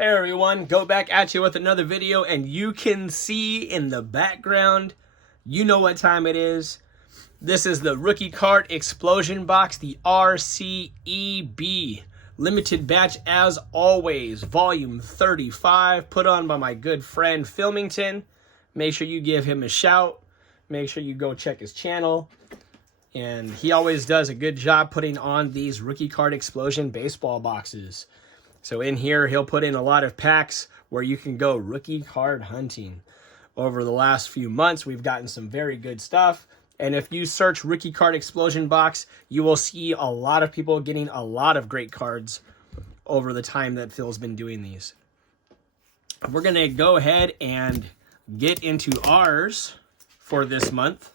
Hey everyone, go back at you with another video, and you can see in the background, you know what time it is. This is the Rookie Card Explosion Box, the RCEB. Limited batch as always, volume 35, put on by my good friend Filmington. Make sure you give him a shout. Make sure you go check his channel. And he always does a good job putting on these Rookie Card Explosion baseball boxes. So in here, he'll put in a lot of packs where you can go rookie card hunting. Over the last few months, we've gotten some very good stuff. And if you search Rookie Card Explosion Box, you will see a lot of people getting a lot of great cards over the time that Phil's been doing these. We're going to go ahead and get into ours for this month.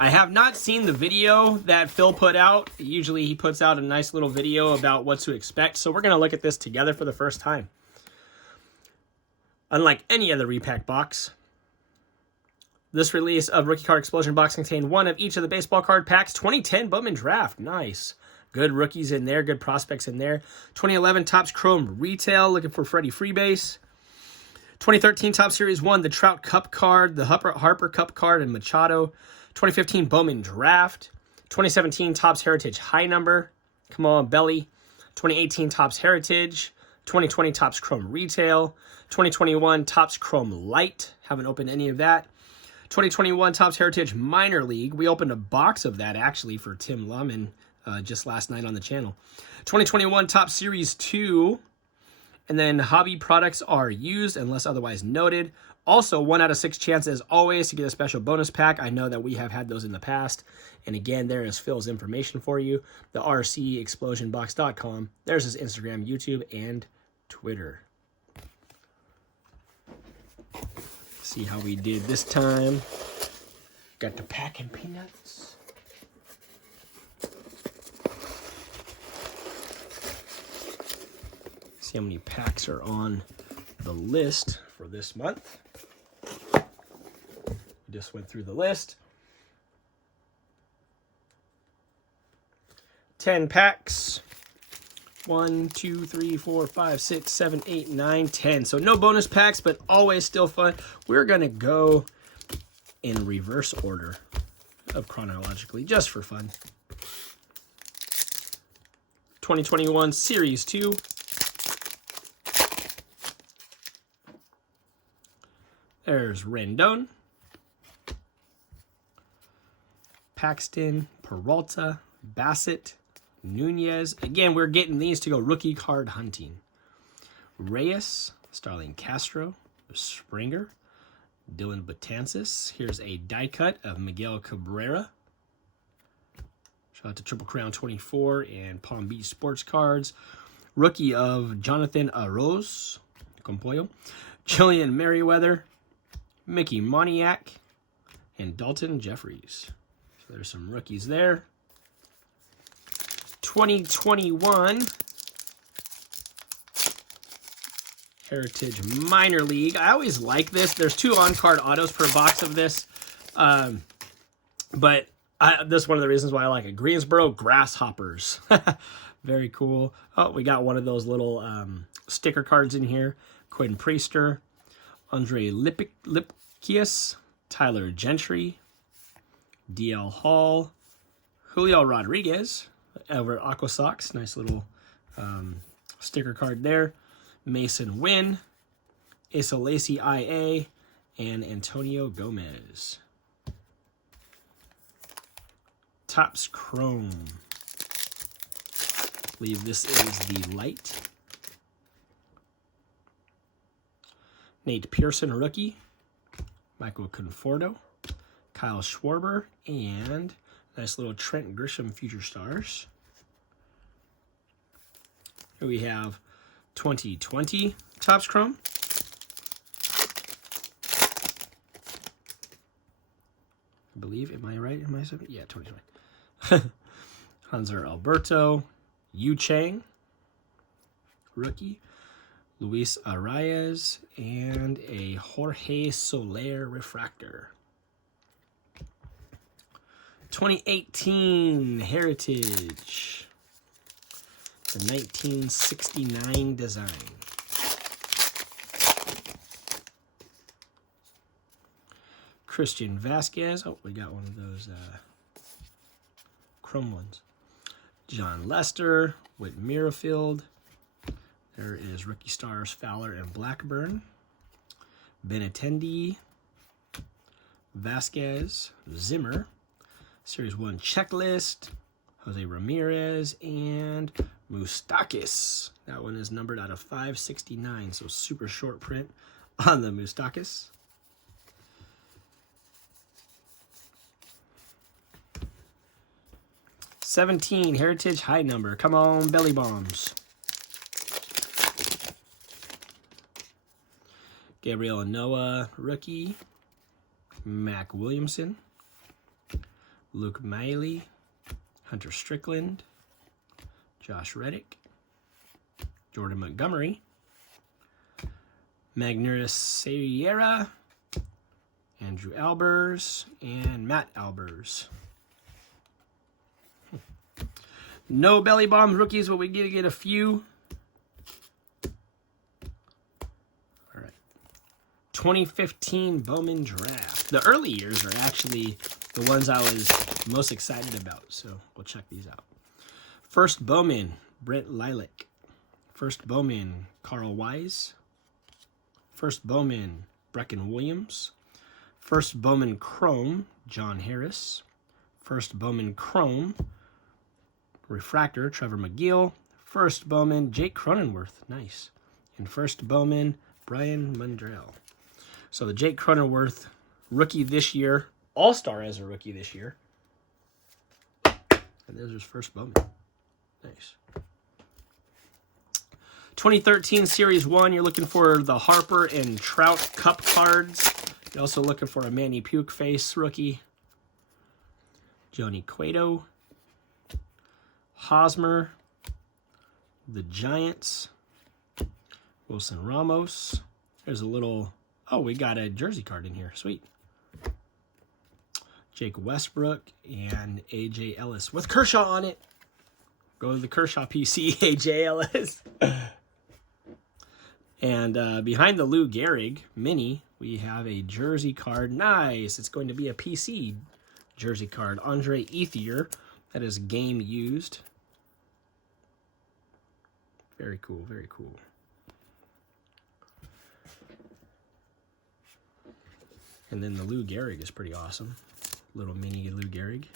I have not seen the video that Phil put out. Usually he puts out a nice little video about what to expect. So we're going to look at this together for the first time. Unlike any other repack box, this release of Rookie Card Explosion Box contained one of each of the baseball card packs. 2010 Bowman Draft. Nice. Good rookies in there. Good prospects in there. 2011 Topps Chrome Retail. Looking for Freddie Freebase. 2013 Topps Series 1. The Trout Cup card. The Harper Cup card and Machado. 2015 Bowman Draft, 2017 Topps Heritage High Number, come on Belly, 2018 Topps Heritage, 2020 Topps Chrome Retail, 2021 Topps Chrome Light, haven't opened any of that, 2021 Topps Heritage Minor League, we opened a box of that actually for Tim Lumen just last night on the channel, 2021 Topps Series 2, and then hobby products are used unless otherwise noted. Also, 1 out of 6 chance as always to get a special bonus pack. I know that we have had those in the past. And again, there is Phil's information for you. The RCEXplosionBox.com. There's his Instagram, YouTube, and Twitter. See how we did this time. Got the pack and peanuts. See how many packs are on the list for this month. Just went through the list. 10 packs. 1, 2, 3, 4, 5, 6, 7, 8, 9, 10. So no bonus packs, but always still fun. We're going to go in reverse order of chronologically, just for fun. 2021 Series 2. There's Rendon, Paxton, Peralta, Bassett, Nunez. Again, we're getting these to go rookie card hunting. Reyes, Starling Castro, Springer, Dylan Betances. Here's a die cut of Miguel Cabrera. Shout out to Triple Crown 24 and Palm Beach Sports Cards. Rookie of Jonathan Arroz, Compollo, Jillian Merriweather, Mickey Moniak, and Dalton Jeffries. So there's some rookies there. 2021 Heritage Minor League. I always like this. There's 2 on-card autos per box of this. But this is one of the reasons why I like it. Greensboro Grasshoppers. Very cool. Oh, we got one of those little sticker cards in here. Quinn Priester. Andre Lipkias, Tyler Gentry, DL Hall, Julio Rodriguez over at Aqua Sox. Nice little sticker card there. Mason Wynn, Asa Lacy IA, and Antonio Gomez. Topps Chrome. I believe this is the light. Nate Pearson, rookie. Michael Conforto. Kyle Schwarber. And nice little Trent Grisham Future Stars. Here we have 2020 Topps Chrome. I believe, am I right? Am I 7? Yeah, 2020. Hanser Alberto. Yu Chang, rookie. Luis Arias, and a Jorge Soler refractor. 2018 Heritage. The 1969 design. Christian Vasquez. Oh, we got one of those chrome ones. John Lester, Whit Merrifield. There is rookie stars Fowler and Blackburn. Benintendi, Vasquez, Zimmer. Series 1 checklist. Jose Ramirez and Moustakas. That one is numbered out of 569, so super short print on the Moustakas. '17 Heritage High Number. Come on, belly bombs. Gabriel Noah, rookie. Mac Williamson. Luke Miley. Hunter Strickland. Josh Reddick. Jordan Montgomery. Magneuris Sierra. Andrew Albers. And Matt Albers. No belly bombs rookies, but we did get a few. All right. 2015 Bowman Draft. The early years are actually the ones I was most excited about, so we'll check these out. First Bowman, Brent Lilac. First Bowman, Carl Wise. First Bowman, Brecken Williams. First Bowman Chrome, John Harris. First Bowman Chrome, Refractor, Trevor McGill. First Bowman, Jake Cronenworth. Nice. And first Bowman, Brian Mundrell. So the Jake Cronenworth, rookie this year. All-Star as a rookie this year. And there's his first Bowman. Nice. 2013 Series 1, you're looking for the Harper and Trout Cup cards. You're also looking for a Manny Puke face rookie. Joni Cueto. Hosmer, the Giants, Wilson Ramos. There's a little, oh, we got a jersey card in here. Sweet. Jake Westbrook and A.J. Ellis with Kershaw on it. Go to the Kershaw PC, A.J. Ellis. And behind the Lou Gehrig mini, we have a jersey card. Nice. It's going to be a PC jersey card. Andre Ethier. That is game used. Very cool, very cool. And then the Lou Gehrig is pretty awesome. Little mini Lou Gehrig.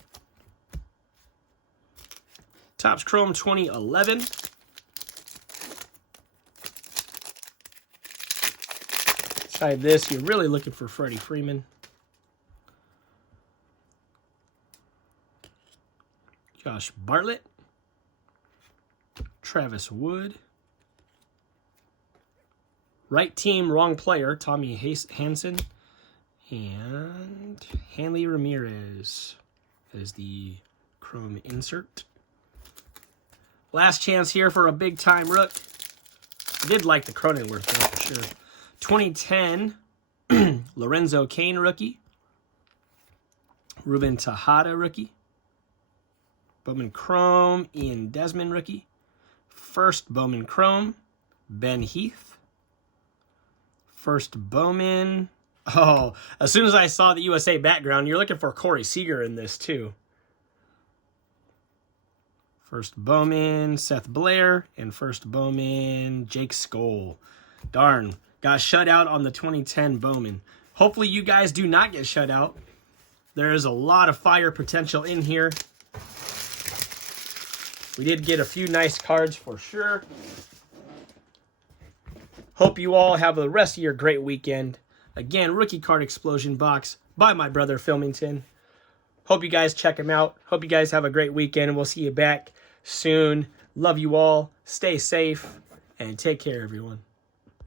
Topps Chrome 2011. Beside this, you're really looking for Freddie Freeman. Josh Bartlett. Travis Wood. Right team, wrong player, Tommy Hansen. And Hanley Ramirez. That is the chrome insert. Last chance here for a big-time rook. I did like the Cronenworth, though, for sure. 2010 Lorenzo Cain rookie. Ruben Tejada rookie. Bowman Chrome, Ian Desmond rookie. First Bowman Chrome, Ben Heath. First Bowman. Oh, as soon as I saw the USA background, you're looking for Corey Seager in this too. First Bowman, Seth Blair. And first Bowman, Jake Skoll. Darn, got shut out on the 2010 Bowman. Hopefully you guys do not get shut out. There is a lot of fire potential in here. We did get a few nice cards for sure. Hope you all have the rest of your great weekend. Again, Rookie Card Explosion box by my brother Filmington. Hope you guys check him out. Hope you guys have a great weekend, and we'll see you back soon. Love you all. Stay safe, and take care, everyone.